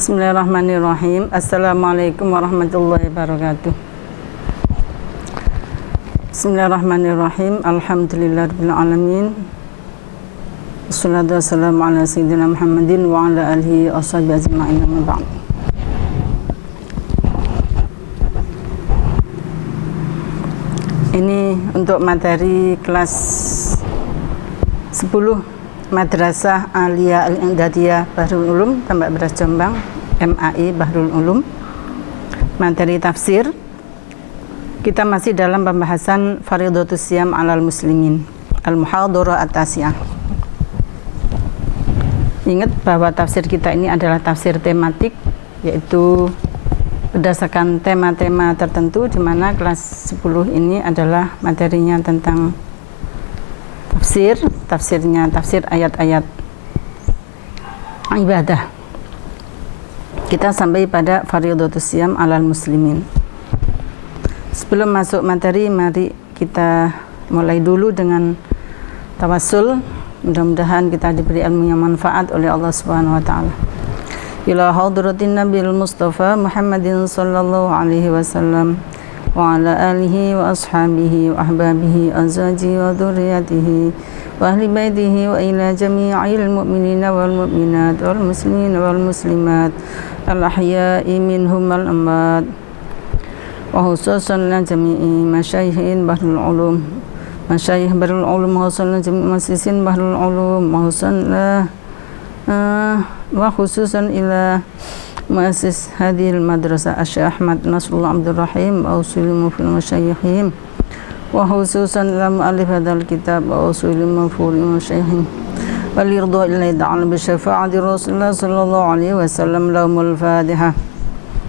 Bismillahirrahmanirrahim. Assalamualaikum warahmatullahi wabarakatuh. Bismillahirrahmanirrahim. Alhamdulillahirabbil alamin. Wassalatu wassalamu ala sayyidina Muhammadin wa ala alihi washabihi ajma'in. Amma ba'd. Ini untuk materi kelas 10 Madrasah Aliyah Al-I'dadiyah Bahrul Ulum Tambak Beras Jombang, MAI Bahrul Ulum. Materi tafsir. Kita masih dalam pembahasan Faridatus Shiyam 'alal muslimin, Al-Muhadharah At-Tasi'ah. Ingat bahwa tafsir kita ini adalah tafsir tematik, yaitu berdasarkan tema-tema tertentu, di mana kelas 10 ini adalah materinya tentang tafsir ayat-ayat ibadah. Kita sampai pada Faridatus Shiyam 'alal muslimin. Sebelum masuk materi, mari kita mulai dulu dengan tawassul. Mudah-mudahan kita diberi ilmu yang manfaat oleh Allah Subhanahu wa taala. Ila hadratin Nabil Mustafa Muhammadin sallallahu alaihi wasallam wa ala alihi wa ashabihi wa ahbabihi azwajihi wa dhurriyyatihi wa ahli baitihi wa ila jami'il mu'minina wal mu'minat wal muslimina wal muslimat al ahya'i minhum wal amwat wa khususan la jami'i masyayikhin Bahrul Ulum, masyayikh Bahrul Ulum, khususan la jami'i muassisin Bahrul Ulum, wa khususan ila muassis hadhil madrasah Syekh Ahmad Nasrullah Abdul Rahim wa usulimu fil masyayikhim wa khususan ila mu'allif hadzal kitab wa usulimu fil masyayikhim wa lirda illahi ta'ala bi syafa'ati Rasulullah sallallahu alaihi wasallam. Lahumul Fatihah.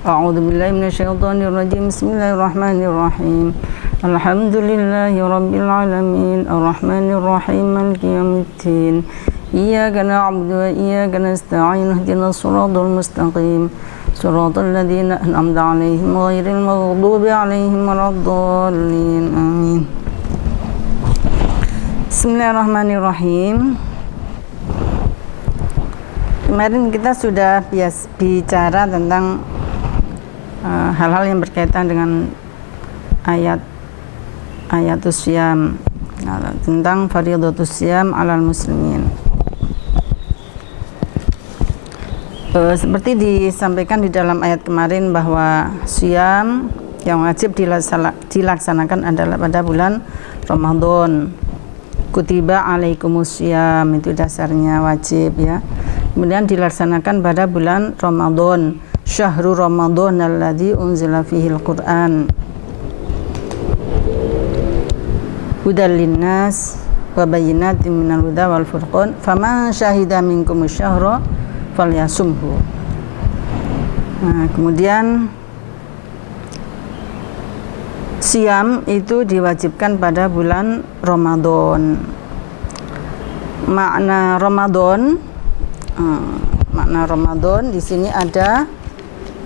A'udzu billahi minasyaitonir rajim. Bismillahirrahmanirrahim. Alhamdulillahi rabbil alamin arrahmanir rahim maliki yaumiddin. Iyyaka na'budu wa iyyaka nasta'in ihdinas siratal mustaqim siratal ladzina an'amta 'alaihim ghairil maghdubi 'alaihim waladdallin. Amin. Bismillahirrahmanirrahim. Kemarin kita sudah bicara tentang hal-hal yang berkaitan dengan ayatus syiyam, tentang faridatus syiyam 'alal muslimin. Seperti disampaikan di dalam ayat kemarin bahwa syiyam yang wajib dilaksanakan adalah pada bulan Ramadan. Kutiba alaikumus syiyam, itu dasarnya wajib ya. Kemudian dilaksanakan pada bulan Ramadan. Syahrul Ramadan alladzi unzila fihil Qur'an hudal linnas wa bayyinatin minal huda wal furqan faman syahida minkumus syahra falyasumhu. Nah, kemudian syiyam itu diwajibkan pada bulan Ramadan. Makna Ramadan di sini ada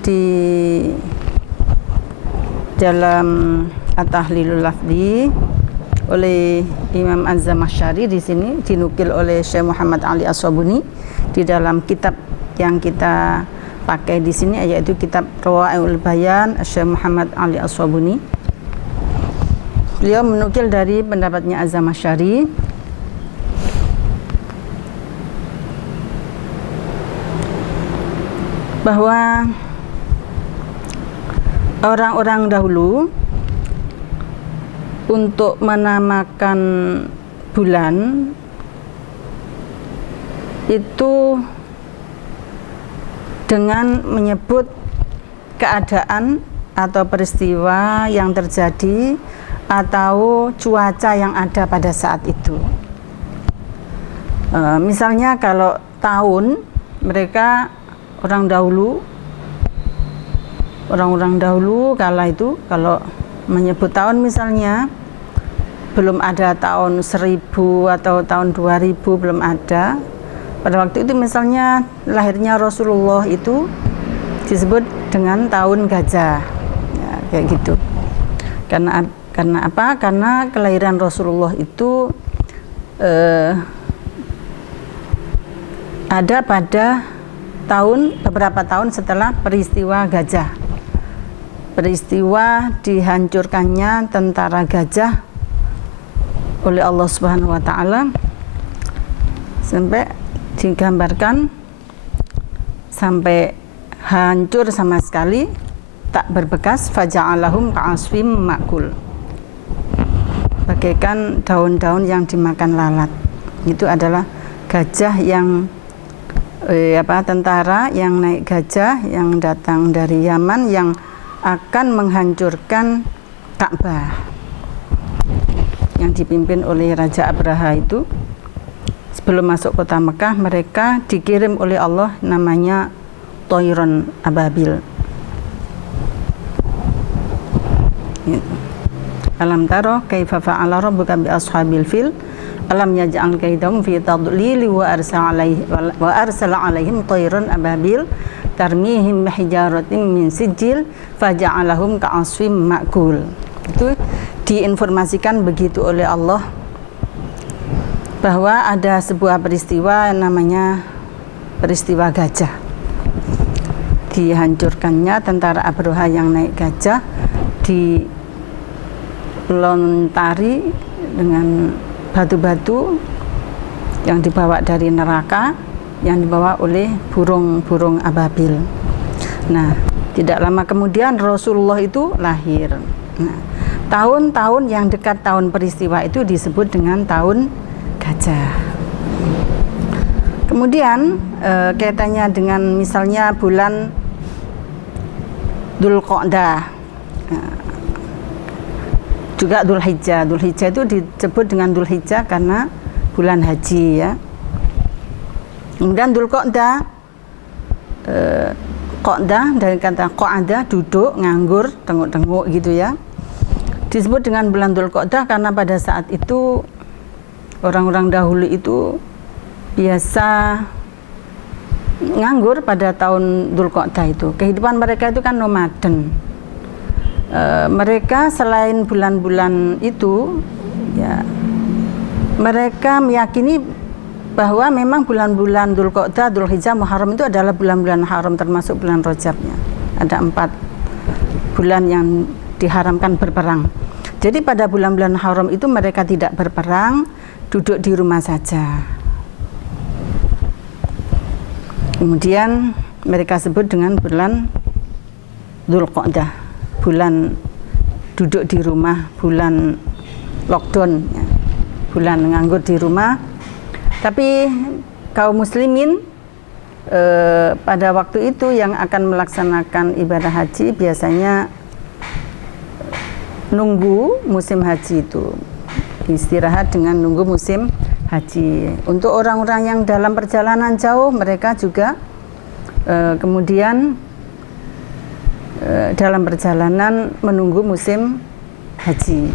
di dalam At-Tahlilul Lafzi oleh Imam Az-Zamakhsyari. Di sini dinukil oleh Syekh Muhammad Ali As-Sabuni di dalam kitab yang kita pakai di sini, yaitu kitab Rawai'ul Bayan Syekh Muhammad Ali As-Sabuni. Beliau menukil dari pendapatnya Az-Zamakhsyari bahwa orang-orang dahulu untuk menamakan bulan itu dengan menyebut keadaan atau peristiwa yang terjadi atau cuaca yang ada pada saat itu. Misalnya kalau tahun, mereka orang dahulu kala itu kalau menyebut tahun, misalnya belum ada tahun 1000 atau tahun 2000, belum ada. Pada waktu itu misalnya lahirnya Rasulullah itu disebut dengan tahun gajah ya, kayak gitu. Karena apa? Karena kelahiran Rasulullah itu ada pada beberapa tahun setelah peristiwa Gajah. Peristiwa dihancurkannya tentara Gajah oleh Allah Subhanahu wa taala, sampai digambarkan sampai hancur sama sekali, tak berbekas, faja'alahum ka'asfim ma'kul, bagaikan daun-daun yang dimakan lalat. Itu adalah gajah yang tentara yang naik gajah yang datang dari Yaman yang akan menghancurkan Ka'bah, yang dipimpin oleh Raja Abraha itu. Sebelum masuk kota Mekah, mereka dikirim oleh Allah namanya Toiron Ababil. Alam taro kaifa fa'ala rabbuka bi ashabil fil alam yaj'al kaidahum fi tadlil wa arsala alaihim Toiron Ababil tarmihim bihijaratin min sijil faja'alahum ka'asfim ma'kul. Itu diinformasikan begitu oleh Allah bahwa ada sebuah peristiwa namanya peristiwa gajah. Dihancurkannya tentara Abraha yang naik gajah, dilontari dengan batu-batu yang dibawa dari neraka, yang dibawa oleh burung-burung ababil. Nah, tidak lama kemudian Rasulullah itu lahir. Nah, tahun-tahun yang dekat tahun peristiwa itu disebut dengan tahun gajah. Kemudian kaitannya dengan misalnya bulan Dzulqa'dah, juga Dzulhijjah. Dzulhijjah itu disebut dengan Dzulhijjah karena bulan haji, ya. Kemudian Dzulqa'dah, Qa'dah dari kata qa'ada, duduk, nganggur, tengok-tengok gitu, ya. Disebut dengan bulan Dzulqa'dah karena pada saat itu orang-orang dahulu itu biasa nganggur pada tahun Dzulqa'dah itu. Kehidupan mereka itu kan nomaden. Mereka selain bulan-bulan itu, ya, mereka meyakini bahwa memang bulan-bulan Dzulqa'dah, Dzulhijjah, Muharram itu adalah bulan-bulan haram, termasuk bulan Rajabnya. Ada 4 bulan yang diharamkan berperang. Jadi pada bulan-bulan haram itu mereka tidak berperang, duduk di rumah saja. Kemudian mereka sebut dengan bulan Dzulqa'dah, bulan duduk di rumah, bulan lockdown, ya. Bulan nganggur di rumah. Tapi kaum muslimin pada waktu itu yang akan melaksanakan ibadah haji biasanya nunggu musim haji itu, istirahat dengan nunggu musim haji. Untuk orang-orang yang dalam perjalanan jauh, mereka juga kemudian dalam perjalanan menunggu musim haji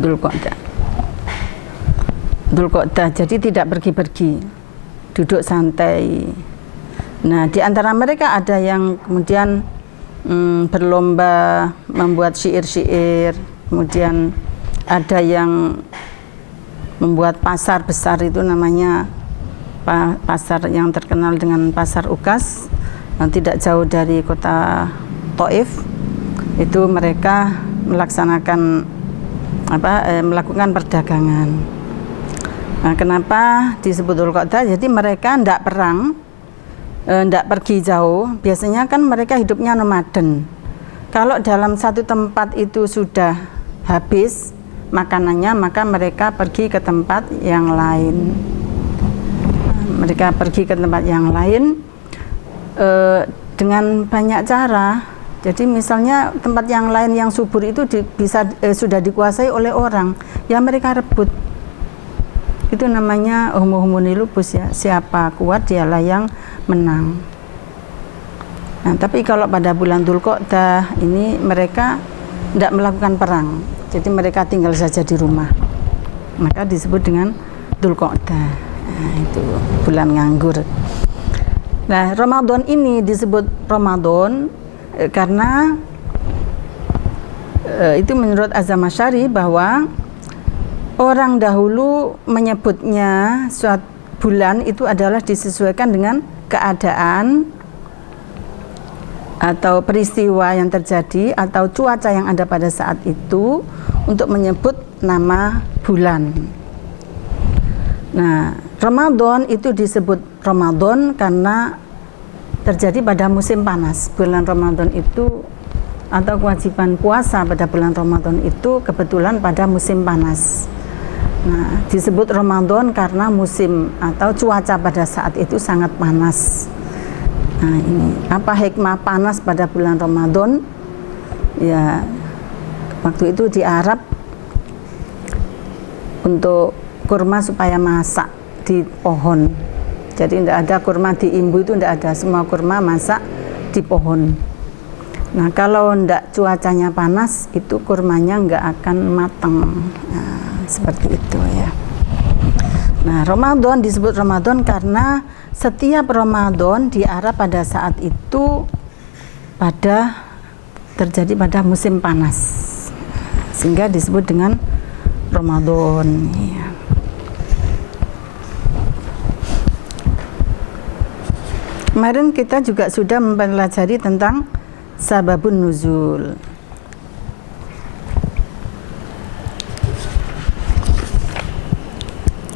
Dzulqa'dah. Jadi tidak pergi-pergi, duduk santai. Nah, di antara mereka ada yang kemudian berlomba membuat syair-syair, kemudian ada yang membuat pasar besar, itu namanya pasar yang terkenal dengan Pasar Ukas, yang tidak jauh dari kota Taif. Itu mereka melaksanakan melakukan perdagangan. Nah, kenapa disebut Dzulqa'dah? Jadi mereka tidak perang, tidak pergi jauh. Biasanya kan mereka hidupnya nomaden. Kalau dalam satu tempat itu sudah habis makanannya, maka mereka pergi ke tempat yang lain. Mereka pergi ke tempat yang lain dengan banyak cara. Jadi misalnya tempat yang lain yang subur itu sudah dikuasai oleh orang, ya mereka rebut. Itu namanya homo-homoni lupus, ya. Siapa kuat dialah yang menang. Nah, tapi kalau pada bulan Dzulqa'dah ini mereka tidak melakukan perang. Jadi mereka tinggal saja di rumah. Maka disebut dengan Dzulqa'dah. Nah, itu bulan nganggur. Nah, Ramadan ini disebut Ramadan karena itu menurut Az-Zamakhsyari bahwa orang dahulu menyebutnya bulan itu adalah disesuaikan dengan keadaan atau peristiwa yang terjadi atau cuaca yang ada pada saat itu untuk menyebut nama bulan. Nah, Ramadan itu disebut Ramadan karena terjadi pada musim panas. Bulan Ramadan itu atau kewajiban puasa pada bulan Ramadan itu kebetulan pada musim panas. Nah, disebut Ramadan karena musim atau cuaca pada saat itu sangat panas. Nah, ini apa hikmah panas pada bulan Ramadan? Ya, waktu itu di Arab untuk kurma supaya masak di pohon. Jadi tidak ada kurma di imbu, itu tidak ada, semua kurma masak di pohon. Nah, kalau tidak cuacanya panas, itu kurmanya nggak akan matang. Nah, seperti itu ya. Nah, Ramadan disebut Ramadan karena setiap Ramadan di Arab pada saat itu terjadi pada musim panas, sehingga disebut dengan Ramadan ya. Kemarin kita juga sudah mempelajari tentang sababun nuzul.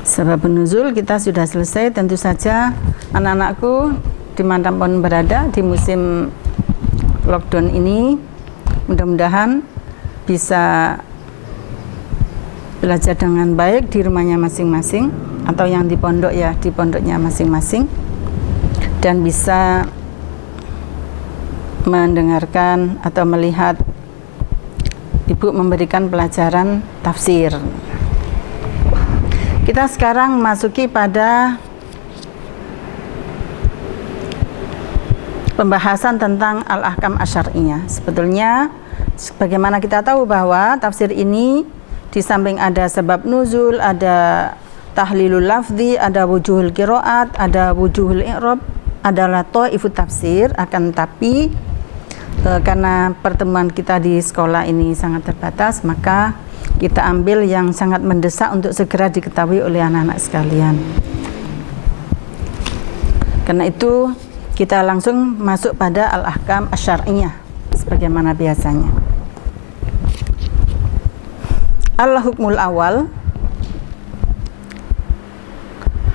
Sababun nuzul kita sudah selesai. Tentu saja anak-anakku dimanapun berada di musim lockdown ini, mudah-mudahan bisa belajar dengan baik di rumahnya masing-masing, atau yang di pondok ya di pondoknya masing-masing, dan bisa mendengarkan atau melihat ibu memberikan pelajaran tafsir. Kita sekarang masuki pada pembahasan tentang al-ahkam asyariyah. Sebetulnya sebagaimana kita tahu bahwa tafsir ini di samping ada sebab nuzul, ada tahlilul lafzi, ada wujuhul qiraat, ada wujuhul i'rab, adalah thaifut tafsir. Akan tapi karena pertemuan kita di sekolah ini sangat terbatas, maka kita ambil yang sangat mendesak untuk segera diketahui oleh anak-anak sekalian. Karena itu kita langsung masuk pada al-ahkam asyariyah sebagaimana biasanya. Al-hukmul awal,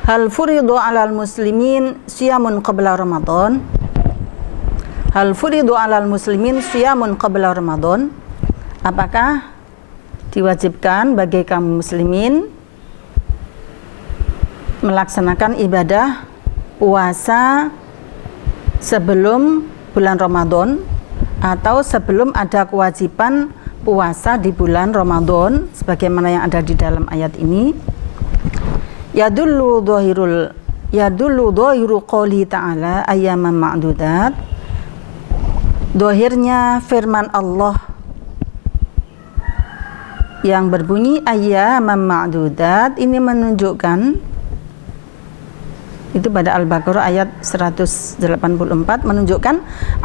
hal furidu 'alal muslimin siyamun qabla Ramadan. Hal furidu 'alal muslimin siyamun qabla Ramadan. Apakah diwajibkan bagi kaum muslimin melaksanakan ibadah puasa sebelum bulan Ramadan atau sebelum ada kewajiban puasa di bulan Ramadan sebagaimana yang ada di dalam ayat ini? Yadullu dhahiru qouli ta'ala ayyaman ma'dudat. Dohirnya firman Allah yang berbunyi ayyaman ma'dudat ini menunjukkan, itu pada Al-Baqarah ayat 184, menunjukkan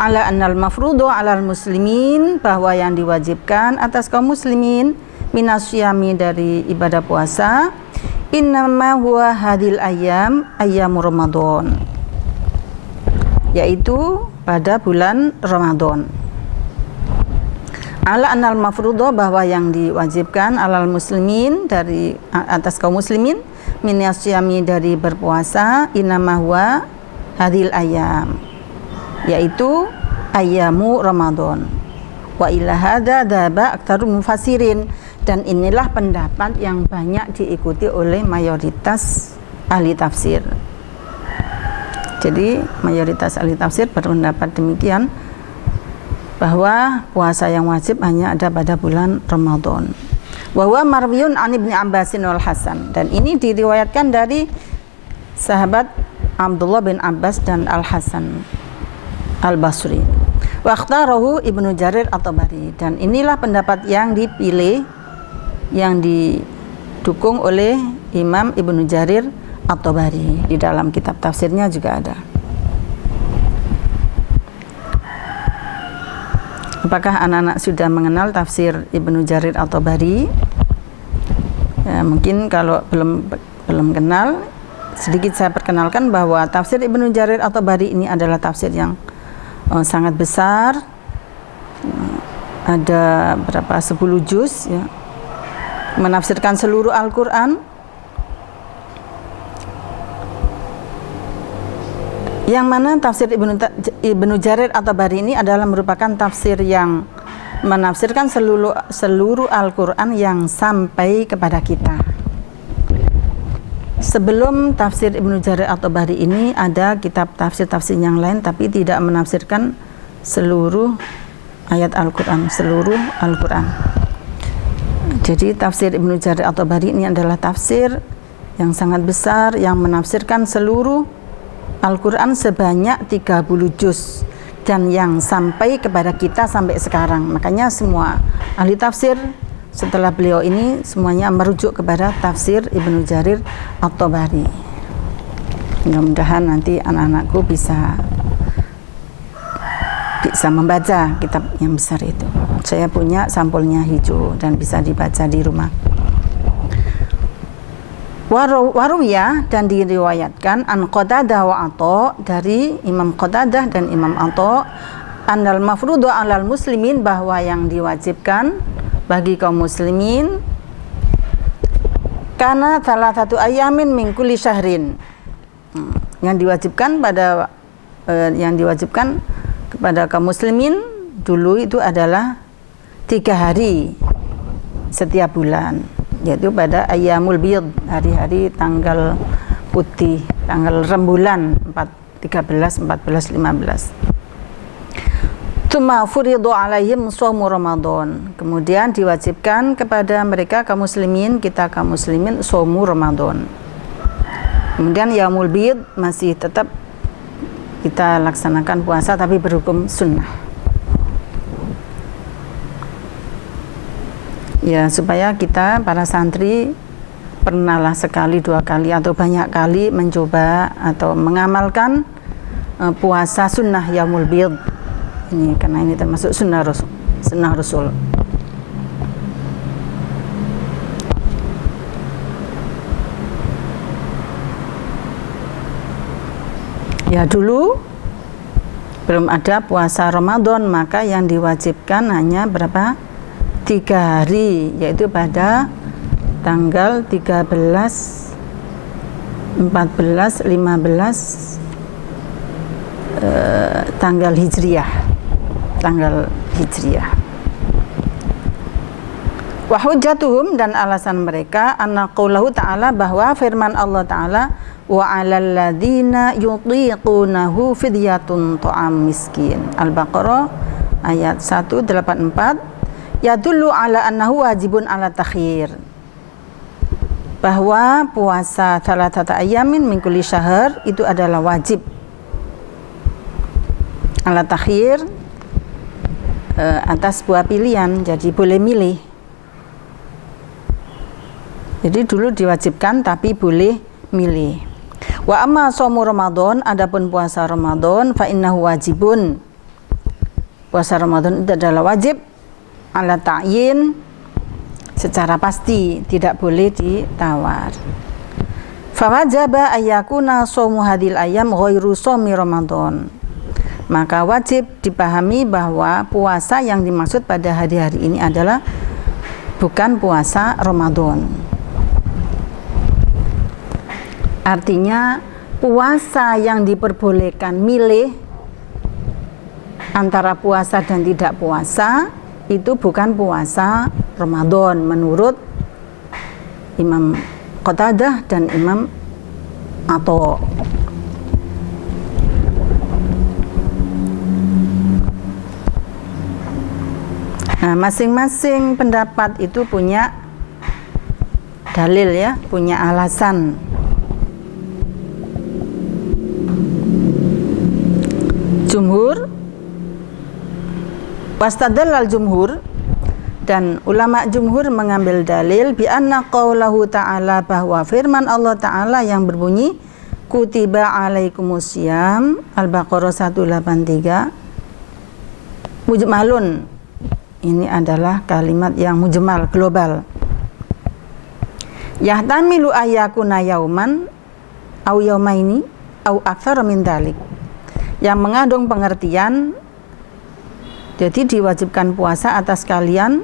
ala annal mafrudu 'alal muslimin, bahwa yang diwajibkan atas kaum muslimin minasyami dari ibadah puasa, innama huwa hadil ayyamu Ramadan, yaitu pada bulan Ramadan. Ala annal mafrudu, bahwa yang diwajibkan alal muslimin dari atas kaum muslimin minasyami dari berpuasa, innama huwa hadil ayyam, yaitu ayyamu Ramadan. Wa ila hadza dzaba aktsarul mufassirin, dan inilah pendapat yang banyak diikuti oleh mayoritas ahli tafsir. Jadi mayoritas ahli tafsir berpendapat demikian, bahwa puasa yang wajib hanya ada pada bulan Ramadan. Wa huwa marwiyun an Ibnu Abbasin wal Hasan, dan ini diriwayatkan dari sahabat Abdullah bin Abbas dan Al Hasan Al Basri. Wa ikhtarahu Ibnu Jarir At-Tabari, dan inilah pendapat yang dipilih, yang didukung oleh Imam Ibnu Jarir At-Tabari. Di dalam kitab tafsirnya juga ada. Apakah anak-anak sudah mengenal tafsir Ibnu Jarir At-Tabari? Ya, mungkin kalau belum kenal, sedikit saya perkenalkan bahwa tafsir Ibnu Jarir at-Tabari ini adalah tafsir yang sangat besar. Ada berapa 10 juz ya, menafsirkan seluruh Al-Quran, yang mana tafsir Ibnu Jarir at-Tabari ini adalah merupakan tafsir yang menafsirkan seluruh Al-Quran yang sampai kepada kita. Sebelum tafsir Ibnu Jarir at-Tabari ini ada kitab tafsir-tafsir yang lain, tapi tidak menafsirkan seluruh ayat Al-Quran, seluruh Al-Quran. Jadi tafsir Ibnu Jarir at-Tabari ini adalah tafsir yang sangat besar yang menafsirkan seluruh Al-Quran sebanyak 30 juz dan yang sampai kepada kita sampai sekarang. Makanya semua ahli tafsir setelah beliau ini semuanya merujuk kepada tafsir Ibnu Jarir at-Tabari. Mudah-mudahan nanti anak-anakku bisa membaca kitab yang besar itu. Saya punya sampulnya hijau dan bisa dibaca di rumah. Waruya, dan diriwayatkan an Qatadah wa Atha, dari Imam Qatadah dan Imam Atha, annal mafrudu 'alal muslimin, bahwa yang diwajibkan bagi kaum muslimin karena salah satu ayamin min kulli syahrin, yang diwajibkan kepada kaum muslimin dulu itu adalah 3 hari setiap bulan, yaitu pada ayyamul bid, hari-hari tanggal putih, tanggal rembulan 13, 14, 15. Tsumma furidu alaihim shaumu Ramadan, kemudian diwajibkan kepada mereka kaum muslimin, kita kaum muslimin, shaumu Ramadan. Kemudian yaumul bid masih tetap kita laksanakan puasa tapi berhukum sunnah. Ya, supaya kita para santri pernahlah sekali, 2 kali atau banyak kali mencoba atau mengamalkan puasa sunnah yaumul bid ini, karena ini termasuk sunnah Rasul. Ya, dulu belum ada puasa Ramadan, maka yang diwajibkan hanya berapa? 3 hari, yaitu pada tanggal 13, 14, 15 tanggal Hijriyah. Wa hujjatuhum, dan alasan mereka anna qaulahu ta'ala, bahwa firman Allah Ta'ala, wa 'alal ladzina yutiqunahu fidyatun ta'am miskin. Al-Baqarah ayat 184, yadullu ala annahu wajibun ala takhir, bahwa puasa salatata ayamin min kulli syahr itu adalah wajib ala takhir, atas buah pilihan, jadi boleh milih. Jadi dulu diwajibkan tapi boleh milih. Wa amma shaumu Ramadan, adapun puasa Ramadan, fa innahu wajibun, puasa Ramadan itu adalah wajib ala ta'yin, secara pasti, tidak boleh ditawar. Fa wajaba ayyakuna shaumu hadil ayyam ghairu shaumi Ramadan, maka wajib dipahami bahwa puasa yang dimaksud pada hari-hari ini adalah bukan puasa Ramadan. Artinya puasa yang diperbolehkan milih antara puasa dan tidak puasa itu bukan puasa Ramadan menurut Imam Qatadah dan Imam Atha. Nah, masing-masing pendapat itu punya dalil ya, punya alasan. Jumhur, wastadallal jumhur, dan ulama jumhur mengambil dalil bi anna qaulahu ta'ala, bahwa firman Allah Ta'ala yang berbunyi kutiba alaikumusiyam, Al-Baqarah 183, mujmalun, ini adalah kalimat yang mujmal, global. Yahtamilu ayyakuna yauman, au yaumaini au aktsar min dzalik, yang mengandung pengertian jadi diwajibkan puasa atas kalian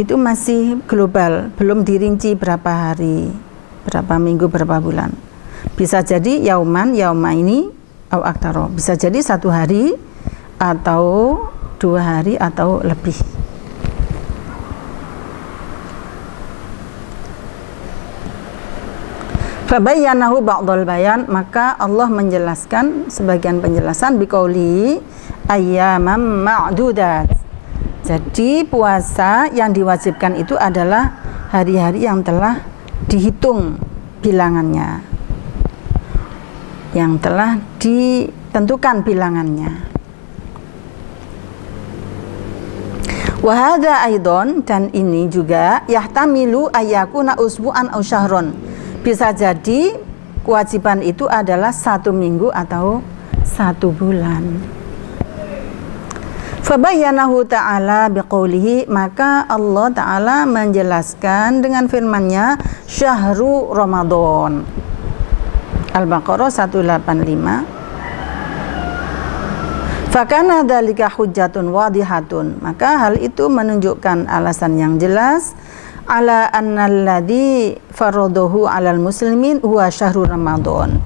itu masih global, belum dirinci berapa hari, berapa minggu, berapa bulan. Bisa jadi yauman, yaumaini au aktsar, bisa jadi 1 hari atau 2 hari atau lebih. Fabayyanahu ba'dal bayan, maka Allah menjelaskan sebagian penjelasan biqauli ayyamam ma'dudat. Jadi puasa yang diwajibkan itu adalah hari-hari yang telah dihitung bilangannya, yang telah ditentukan bilangannya. Wa hadza aidon, dan ini juga yahtamilu ayyakuna usbu'an aw syahron. Bisa jadi kewajiban itu adalah 1 minggu atau 1 bulan. Fabayyanahu ta'ala biqaulihi, maka Allah Ta'ala menjelaskan dengan firman-Nya syahru Ramadan. Al-Baqarah 185. Fakana dzalika hujjatun wadihatun, maka hal itu menunjukkan alasan yang jelas ala annalladzi faradahu 'alal muslimin huwa syahrul Ramadan,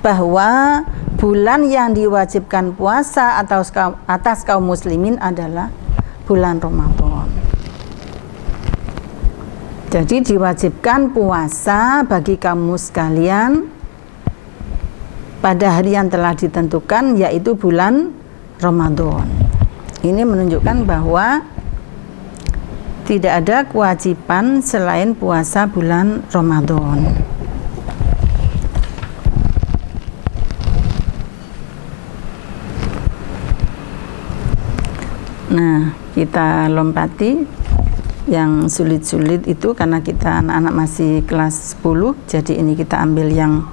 bahwa bulan yang diwajibkan puasa atas kaum muslimin adalah bulan Ramadan. Jadi diwajibkan puasa bagi kamu sekalian pada hari yang telah ditentukan, yaitu bulan Ramadan. Ini menunjukkan bahwa tidak ada kewajiban selain puasa bulan Ramadan. Nah, kita lompati yang sulit-sulit itu karena kita anak-anak masih kelas 10, jadi ini kita ambil yang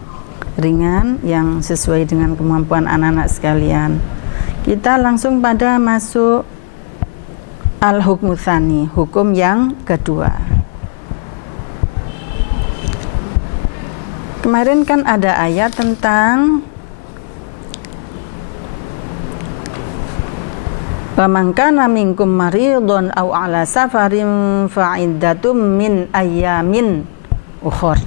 ringan, yang sesuai dengan kemampuan anak-anak sekalian. Kita langsung pada masuk al-hukmu tsani, hukum yang kedua. Kemarin kan ada ayat tentang wa man kana minkum maridun aw ala safarin fa iddatum min ayyamin ukhra.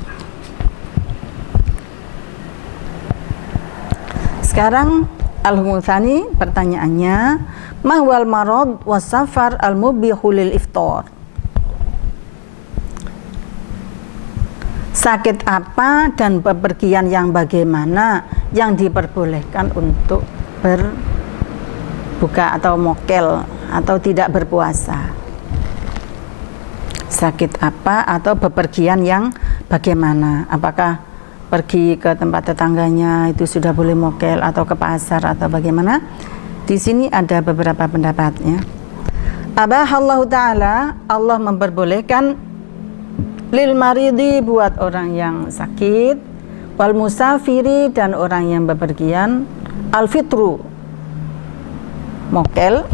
Sekarang al-hukmu tsani, pertanyaannya, mahwal marad was safar al-mubihu lil iftar. Sakit apa dan bepergian yang bagaimana yang diperbolehkan untuk berbuka atau mokel atau tidak berpuasa? Sakit apa atau bepergian yang bagaimana? Apakah pergi ke tempat tetangganya itu sudah boleh mokel atau ke pasar atau bagaimana? Di sini ada beberapa pendapatnya. Abahallahu ta'ala, Allah memperbolehkan lil maridi, buat orang yang sakit, wal musafiri, dan orang yang bepergian, al fitru, mokel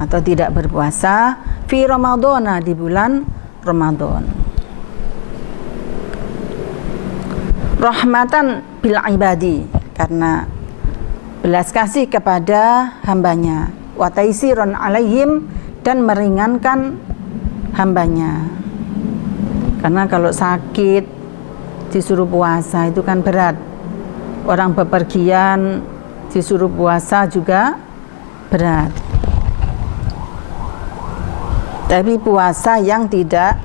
atau tidak berpuasa, fi ramadhana, di bulan Ramadan. Rahmatan bil ibadi, karena belas kasih kepada hambanya, wa taisiron alaihim, dan meringankan hambanya. Karena kalau sakit disuruh puasa itu kan berat. Orang bepergian disuruh puasa juga berat. Tapi puasa yang tidak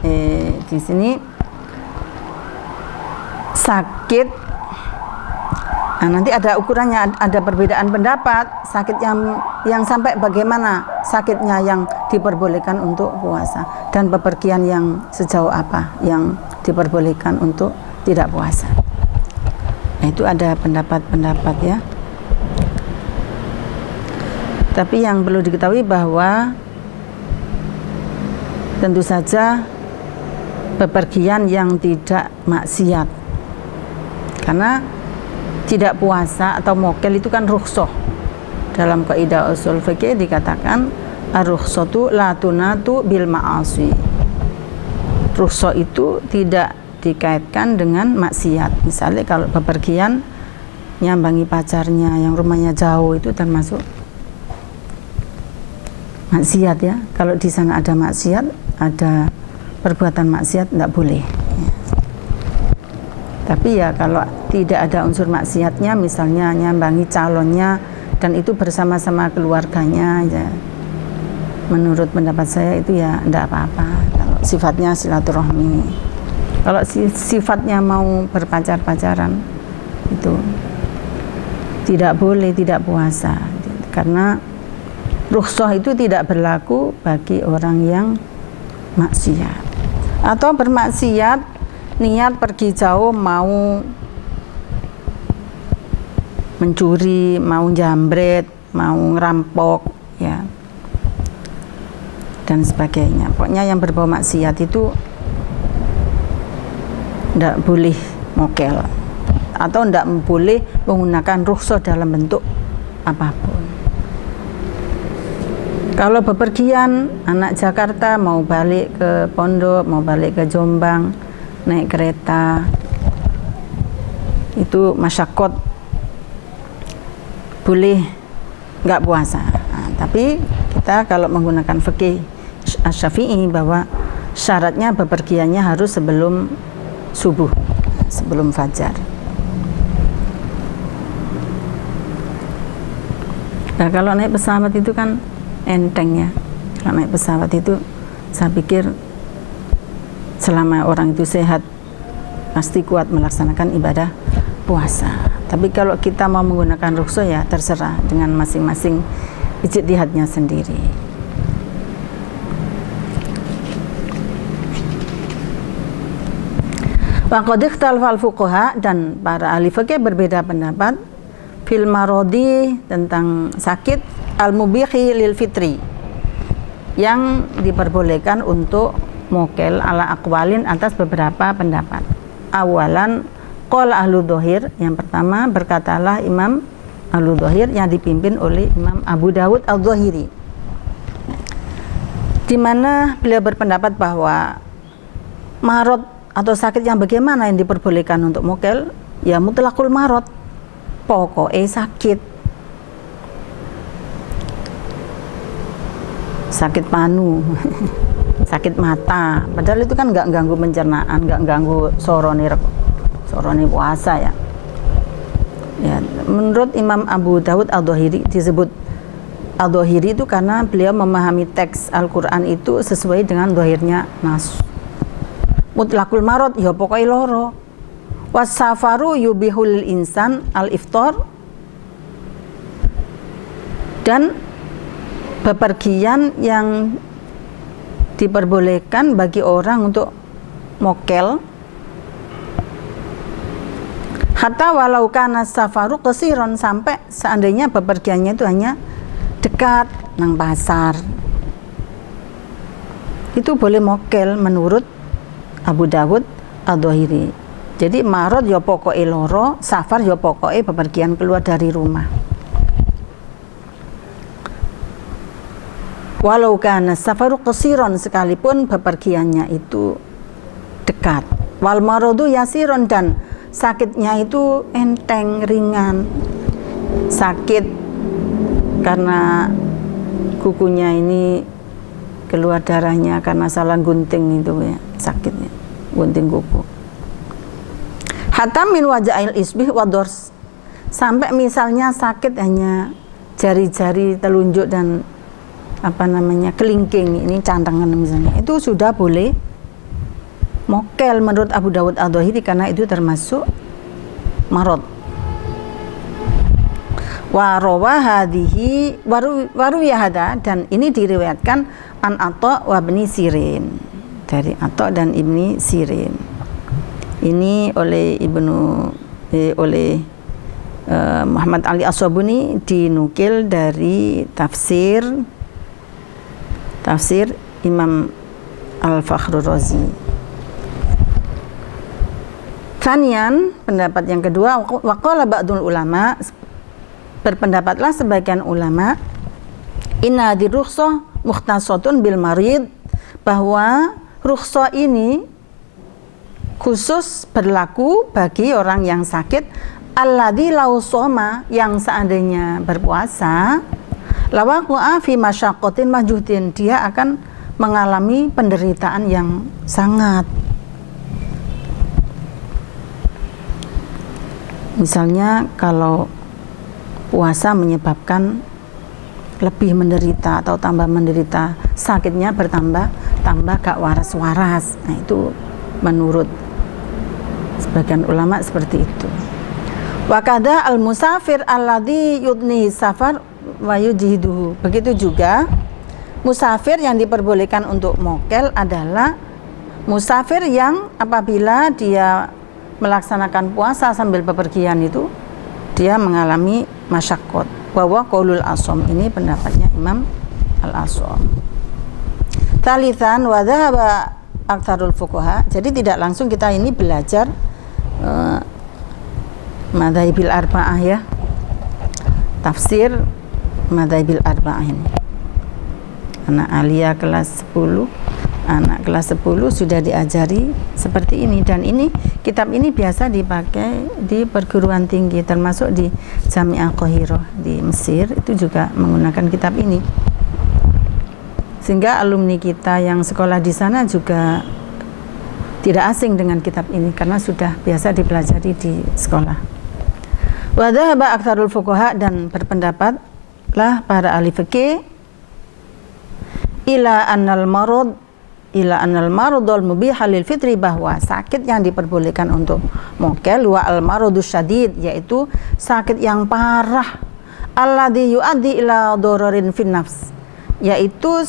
di sini sakit, nah, nanti ada ukurannya, ada perbedaan pendapat. Sakit yang sampai bagaimana sakitnya yang diperbolehkan untuk puasa, dan bepergian yang sejauh apa yang diperbolehkan untuk tidak puasa. Nah, itu ada pendapat-pendapat ya. Tapi yang perlu diketahui bahwa tentu saja bepergian yang tidak maksiat, karena tidak puasa atau mokel itu kan rukhsah. Dalam kaidah usul fikih dikatakan ar-rukhsatu la tunatu bil ma'asi. Rukhsah itu tidak dikaitkan dengan maksiat. Misalnya kalau bepergian nyambangi pacarnya yang rumahnya jauh, itu termasuk maksiat ya. Kalau di sana ada maksiat, ada perbuatan maksiat, tidak boleh. Tapi ya kalau tidak ada unsur maksiatnya, misalnya nyambangi calonnya dan itu bersama-sama keluarganya, ya menurut pendapat saya itu ya tidak apa-apa. Kalau sifatnya silaturahmi, kalau sifatnya mau berpacar-pacaran, itu tidak boleh, tidak puasa, karena rukhsah itu tidak berlaku bagi orang yang maksiat atau bermaksiat. Niat pergi jauh, mau mencuri, mau jambret, mau ngerampok, ya, dan sebagainya. Pokoknya yang berbau maksiat itu tidak boleh mokel atau tidak boleh menggunakan rukhsah dalam bentuk apapun. Kalau bepergian, anak Jakarta mau balik ke Pondok, mau balik ke Jombang, naik kereta, itu masyakot, boleh nggak puasa. Nah, tapi kita kalau menggunakan fikih Syafi'i bahwa syaratnya bepergiannya harus sebelum subuh, sebelum fajar. Nah, kalau naik pesawat itu kan enteng ya. Kalau naik pesawat itu saya pikir selama orang itu sehat pasti kuat melaksanakan ibadah puasa. Tapi kalau kita mau menggunakan rukhsah ya terserah dengan masing-masing ijtihadnya sendiri. Wa qad ikhtalafa al-fuqaha, dan para ahli fikih berbeda pendapat fil maradi, tentang sakit al-mubihi lil fitri, yang diperbolehkan untuk mokel ala aqwalin, atas beberapa pendapat. Awalan qala ahlu dhahir, yang pertama berkatalah Imam ahlu dhahir yang dipimpin oleh Imam Abu Dawud al-Dhahiri, di mana beliau berpendapat bahwa marad atau sakit yang bagaimana yang diperbolehkan untuk mokel, ya mutlaqul marad, pokoknya sakit. Sakit panu, sakit mata, padahal itu kan nggak ganggu pencernaan, nggak ganggu sorone puasa ya. Ya, menurut Imam Abu Dawud al-Dhahiri, disebut al-Dhahiri itu karena beliau memahami teks Al-Quran itu sesuai dengan dhahirnya nas. Mutlaqul marad ya pokoknya loro. Wasafaru yubihul insan al-iftar, dan bepergian yang diperbolehkan bagi orang untuk mokel, hatta walau kana safaru qasiron, sampai seandainya bepergiannya itu hanya dekat nang pasar, itu boleh mokel menurut Abu Dawud al-Dhahiri. Jadi marad ya pokoknya loro, safar ya pokoknya bepergian keluar dari rumah. Walau kana safaru qasiron, sekalipun bepergiannya itu dekat. Wal maradu yasiron, dan sakitnya itu enteng, ringan. Sakit karena kukunya ini keluar darahnya karena salah gunting itu ya, sakitnya gunting kuku. Hatta min waja'il isbih wa dors, sampai misalnya sakit hanya jari-jari telunjuk dan kelingking, ini cantangan misalnya, itu sudah boleh mokel menurut Abu Dawud al-Dhahiri, karena itu termasuk marad. Wa rawa hadhihi waru yahada, dan ini diriwayatkan an Atha wa Ibni Sirin, dari Atha dan Ibni Sirin. Ini oleh Muhammad Ali As-Sabuni, dinukil dari tafsir Imam Al-Fakhrur Razi. Thaniyan, pendapat yang kedua, waqala ba'dul ulama, berpendapatlah sebagian ulama, inna di rukhsah mukhtasatun bil marid, bahwa rukhsah ini khusus berlaku bagi orang yang sakit alladzi law shoma, yang seandainya berpuasa lawaqa fi masyaqqatin majuhdin, dia akan mengalami penderitaan yang sangat. Misalnya kalau puasa menyebabkan lebih menderita atau tambah menderita, sakitnya tambah gak waras-waras. Nah, itu menurut sebagian ulama seperti itu. Wa kadza al musafir alladzi yudni safar wa yujiduhu. Begitu juga musafir yang diperbolehkan untuk mokel adalah musafir yang apabila dia melaksanakan puasa sambil bepergian itu dia mengalami masyaqqat. Bahwa qaulul Asham, ini pendapatnya Imam Al-Asham. Talitsan wa dhahaba aktsarul fuqaha. Jadi tidak langsung kita ini belajar madzhabil arba'ah ya. Tafsir madzhabil arba'ah ini. Anak alia kelas 10, anak kelas 10 sudah diajari seperti ini, dan ini kitab ini biasa dipakai di perguruan tinggi, termasuk di Jami'ah Qahirah di Mesir itu juga menggunakan kitab ini, sehingga alumni kita yang sekolah di sana juga tidak asing dengan kitab ini karena sudah biasa dipelajari di sekolah. Wa dhahaba aktsarul fuqaha, dan berpendapatlah para ahli fikih ila annal maradul mubihah lil fitri, bahwa sakit yang diperbolehkan untuk mokel wa al maradus syadid, yaitu sakit yang parah, alladzi yuaddi ila dararin fin nafs, yaitu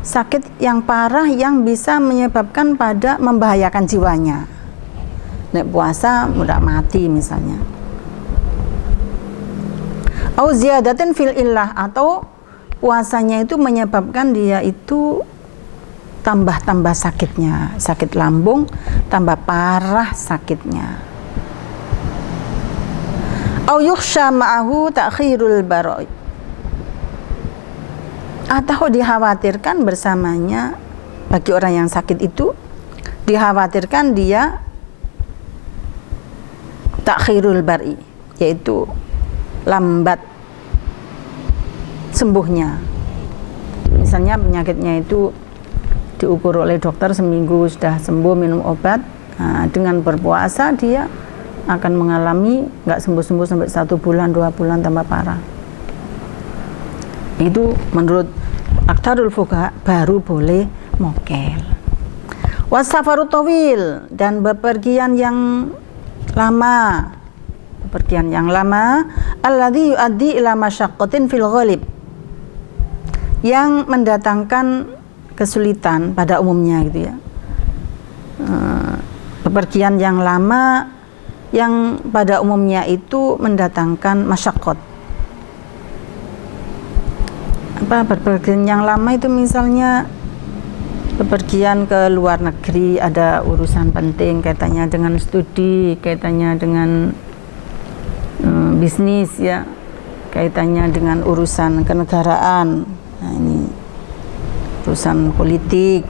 sakit yang parah yang bisa menyebabkan pada membahayakan jiwanya. Nek puasa mudah mati misalnya. Au ziyadatin fil illah, atau puasanya itu menyebabkan dia itu tambah sakitnya, sakit lambung tambah parah sakitnya. Au yukhsha ma'ahu ta'khirul bara'i, atau dikhawatirkan bersamanya bagi orang yang sakit itu, dikhawatirkan dia ta'khirul bara'i, yaitu lambat sembuhnya. Misalnya penyakitnya itu diukur oleh dokter seminggu sudah sembuh, minum obat. Nah, dengan berpuasa dia akan mengalami nggak sembuh-sembuh sampai 1 bulan, 2 bulan tambah parah. Itu menurut aktsarul fuqaha baru boleh mokel. Wasafaru tawil, dan bepergian yang lama. Bepergian yang lama alladzi yuaddi ila masyaqqatin fil ghalib, yang mendatangkan kesulitan pada umumnya gitu ya. Bepergian yang lama yang pada umumnya itu mendatangkan masyaqqat. Bepergian yang lama itu misalnya bepergian ke luar negeri, ada urusan penting kaitannya dengan studi, kaitannya dengan bisnis ya, kaitannya dengan urusan kenegaraan. Nah, ini urusan politik,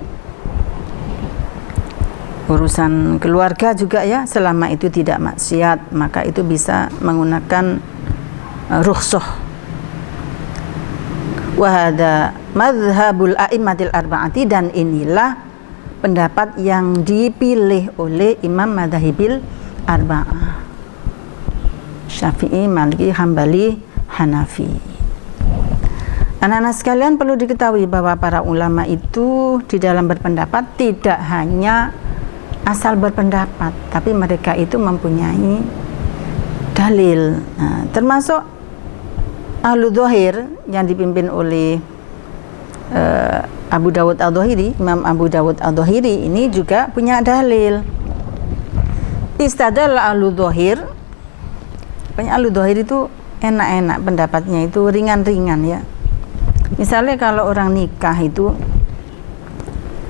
urusan keluarga juga ya, selama itu tidak maksiat maka itu bisa menggunakan rukhsah. Wa hadza madzhabul a'immatil arba'ati, dan inilah pendapat yang dipilih oleh Imam Madzhabil Arba'ah, Syafi'i, Maliki, Hambali, Hanafi. Anak-anak sekalian, perlu diketahui bahwa para ulama itu di dalam berpendapat tidak hanya asal berpendapat, tapi mereka itu mempunyai dalil. Nah, termasuk Ahlu Dzahir yang dipimpin oleh Abu Dawud Al-Dhahiri, Imam Abu Dawud Al-Dhahiri ini juga punya dalil. Istadalla Ahlu Dzahir, pokoknya Ahlu Dzahir itu enak-enak pendapatnya, itu ringan-ringan ya. Misalnya kalau orang nikah itu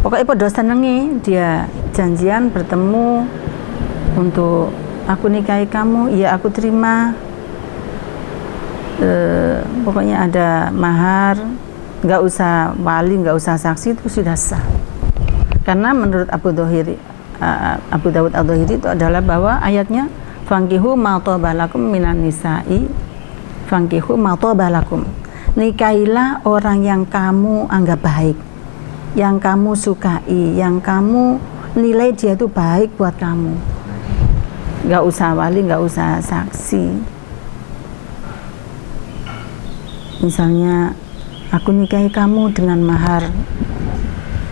pokoknya pada senengi, dia janjian bertemu untuk aku nikahi kamu, ya aku terima, pokoknya ada mahar, nggak usah wali, nggak usah saksi, itu sudah sah. Karena menurut Abu Dawud Ad-Dhahiri itu adalah bahwa ayatnya fankihu ma tabalakum minan nisa'i, fankihu ma tabalakum, nikahilah orang yang kamu anggap baik, yang kamu sukai, yang kamu nilai dia itu baik buat kamu. Nggak usah wali, nggak usah saksi. Misalnya aku nikahi kamu dengan mahar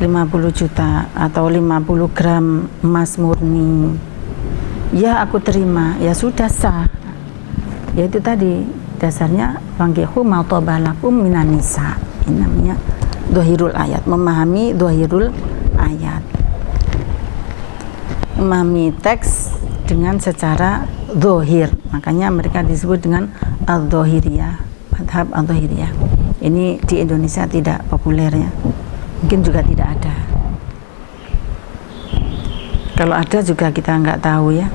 50 juta atau 50 gram emas murni, ya aku terima, ya sudah sah. Ya itu tadi dasarnya fankihu ma tabalakum minan nisa. Ini namanya dhahirul ayat, memahami dhahirul ayat, memahami teks dengan secara dhahir. Makanya mereka disebut dengan al-dhahiriyah, madhab al-dhahiriyah. Ini di Indonesia tidak populer ya, mungkin juga tidak ada. Kalau ada juga kita nggak tahu ya.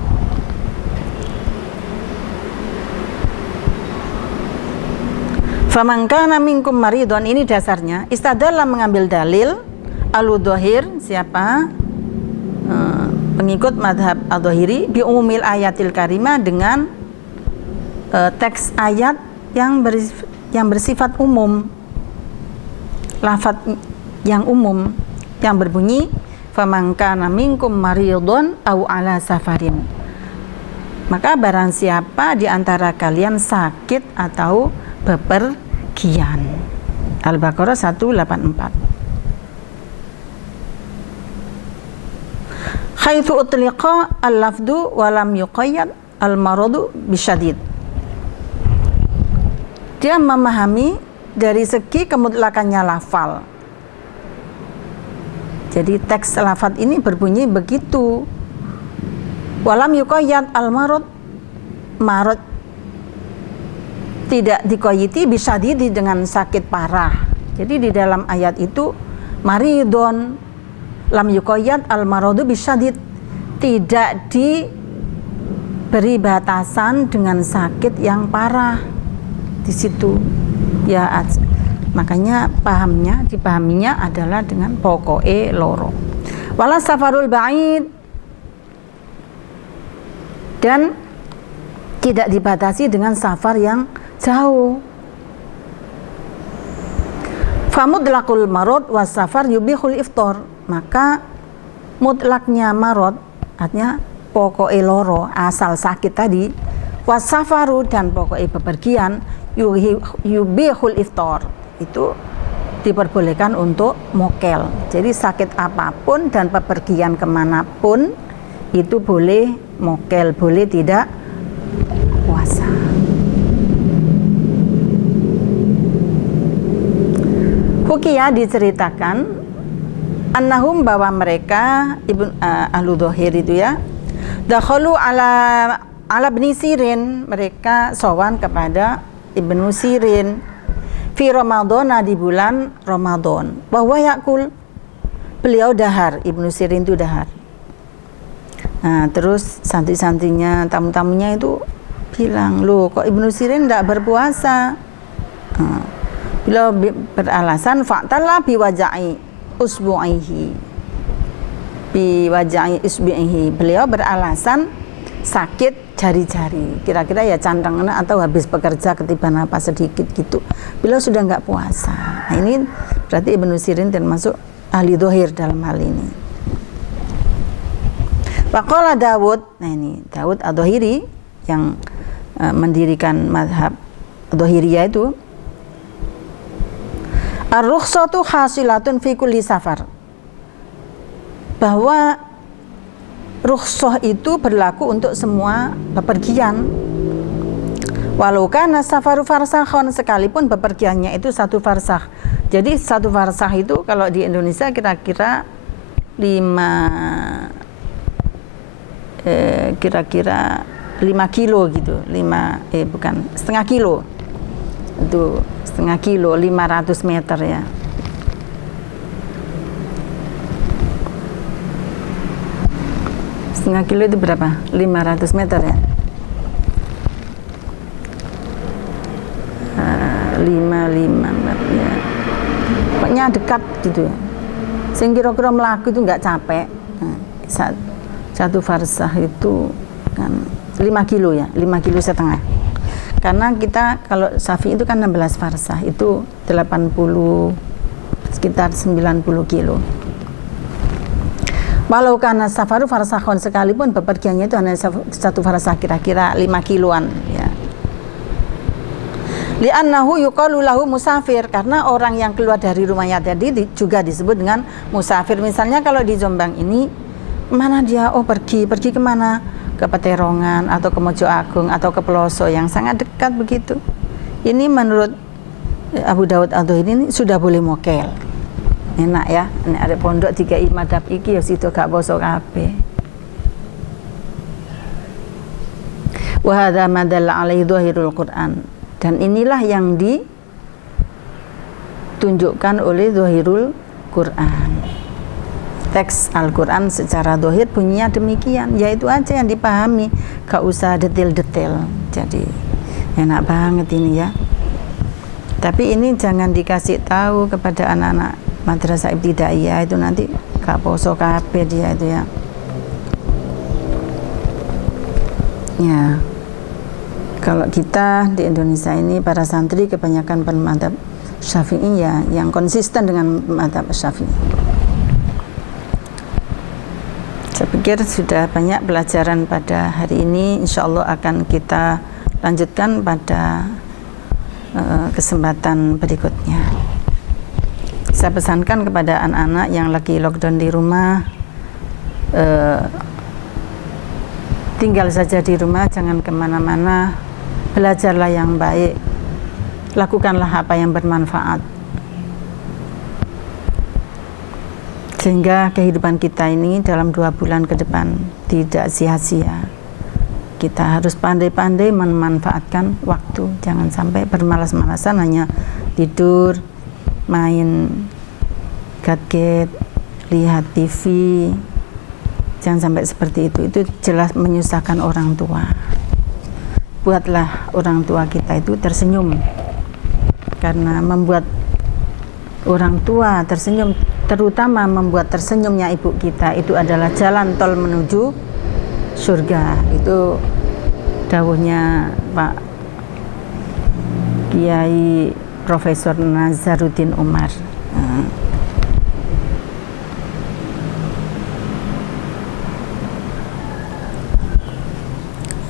Faman kana minkum maridun, ini dasarnya istadalla, mengambil dalil al-dhahir, siapa pengikut madhab al-dhahiri, bi umumil ayatil karimah, dengan teks ayat yang bersifat umum, lafaz yang umum yang berbunyi faman kana minkum maridun au ala safarin, maka barang siapa di antara kalian sakit atau bepergian. Al-Baqarah 184. Haitsu utliqa al-lafdu wa lam yuqayyad al-maradu bisyadid. Dia memahami dari segi kemutlakannya lafal. Jadi teks lafaz ini berbunyi begitu. Walam yuqayyad al-marad, marad tidak dikoyiti bisyadid, dengan sakit parah. Jadi di dalam ayat itu maridun, lam yuqayyad al-maradu bisyadid, tidak diberi batasan dengan sakit yang parah di situ ya. Makanya dipahaminya adalah dengan pokoke loro. Wala safarul ba'id, dan tidak dibatasi dengan safar yang jauh. Famudlaqul marad was safar yubihul iftar, maka mutlaknya marad artinya pokoke loro, asal sakit tadi, was safaru, dan pokoke bepergian, yubihul iftar, itu diperbolehkan untuk mokel. Jadi sakit apapun dan bepergian kemanapun itu boleh mokel, boleh tidak puasa. Hukia, diceritakan, annahum, bahwa mereka ahlu dhahir itu ya, dakhalu ala Ibnu Sirin, mereka sowan kepada Ibnu Sirin fi Ramadan, di bulan Ramadan, bahwa yakul, beliau dahar, Ibnu Sirin itu dahar. Nah, terus santri-santrinya, tamu-tamunya itu bilang, loh kok Ibnu Sirin tidak berpuasa? Beliau beralasan fa'talla biwaja'i usbu'ihi, beliau beralasan sakit jari-jari, kira-kira ya cantangan atau habis bekerja ketiban apa sedikit gitu, beliau sudah nggak puasa. Nah, ini berarti Ibnu Sirin termasuk ahli dhahir dalam hal ini. Waqala Dawud, nah ini Dawud Ad-Dhahiri yang mendirikan mazhab Dhahiriyah itu, ar-rukhsatu hasilatun fi kulli safar, bahwa rukhsah itu berlaku untuk semua bepergian. Walau kana safaru farsakhon, sekalipun bepergiannya itu 1 farsakh. Jadi 1 farsakh itu kalau di Indonesia kira-kira 5 kilo gitu, setengah kilo, itu setengah kilo, 500 meter ya. Setengah kilo itu berapa? 500 meter ya. 5 ya. Pokoknya dekat gitu ya. Sing kira-kira melaku itu nggak capek. Satu farsah itu kan 5 kilo ya, 5,5 kilo. Karena kita kalau Syafi'i itu kan 16 farsah, itu 80, sekitar 90 kilo. Walau karena safaru farsahon sekalipun bepergiannya itu hanya satu farsah, kira-kira 5 kiloan ya. Li'annahu yuqalu lahu musafir, karena orang yang keluar dari rumahnya tadi juga disebut dengan musafir. Misalnya kalau di Jombang ini, mana dia? Oh pergi kemana? Ke Peterongan atau ke Mojo Agung atau ke Peloso yang sangat dekat begitu. Ini menurut Abu Dawud Ad-Dhahiri ini sudah boleh mokel. Enak ya, ini ada pondok 3 madhab iki ya situ gak poso kabeh. Wa hadza madalla alaihi dhahirul Quran, dan inilah yang ditunjukkan oleh dhahirul Quran. Teks Al-Quran secara dhahir bunyinya demikian, yaitu aja yang dipahami, gak usah detail-detail. Jadi enak banget ini ya. Tapi ini jangan dikasih tahu kepada anak-anak madrasah ibtidaiyah, itu nanti gak poso kabeh dia itu ya. Ya, kalau kita di Indonesia ini para santri kebanyakan bermadzhab Syafi'i ya, yang konsisten dengan madzhab Syafi'i. Saya pikir sudah banyak pelajaran pada hari ini, insya Allah akan kita lanjutkan pada kesempatan berikutnya. Saya pesankan kepada anak-anak yang lagi lockdown di rumah, tinggal saja di rumah, jangan kemana-mana, belajarlah yang baik, lakukanlah apa yang bermanfaat, sehingga kehidupan kita ini dalam 2 bulan ke depan tidak sia-sia. Kita harus pandai-pandai memanfaatkan waktu, jangan sampai bermalas-malasan hanya tidur, main gadget, lihat TV. Jangan sampai seperti itu jelas menyusahkan orang tua. Buatlah orang tua kita itu tersenyum, karena membuat orang tua tersenyum, terutama membuat tersenyumnya ibu kita, itu adalah jalan tol menuju surga. Itu dawuhnya Pak Kiai Profesor Nazaruddin Umar.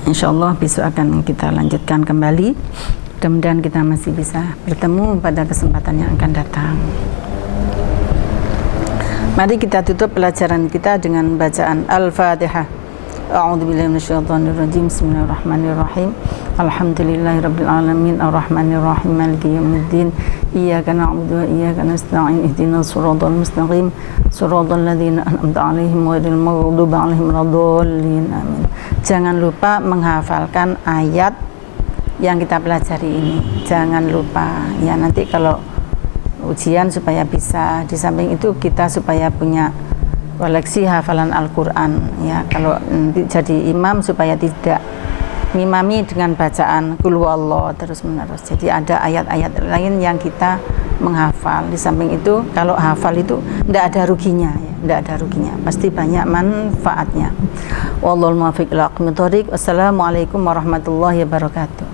Insya Allah besok akan kita lanjutkan kembali. Mudah-mudahan kita masih bisa bertemu pada kesempatan yang akan datang. Mari kita tutup pelajaran kita dengan bacaan Al-Fatihah. A'udzubillahi minasyaitonirrajim. Bismillahirrahmanirrahim. Alhamdulillahirabbil alamin arrahmanirrahim maliki yaumiddin. Iyyaka na'budu wa iyyaka nasta'in. Ihdinas siratal mustaqim. Siratal ladzina an'amta 'alaihim ghairil maghdubi 'alaihim waladdallin. Amin. Jangan lupa menghafalkan ayat yang kita pelajari ini. Jangan lupa ya, nanti kalau ujian supaya bisa. Di samping itu kita supaya punya koleksi hafalan Al-Quran ya. Kalau nanti jadi imam supaya tidak ngimami dengan bacaan Qul huwallahu terus menerus. Jadi ada ayat-ayat lain yang kita menghafal. Di samping itu kalau hafal itu tidak ada ruginya ya, tidak ada ruginya, pasti banyak manfaatnya. Wallahul muwaffiq ila aqwamit thoriq. Wassalamualaikum warahmatullahi wabarakatuh.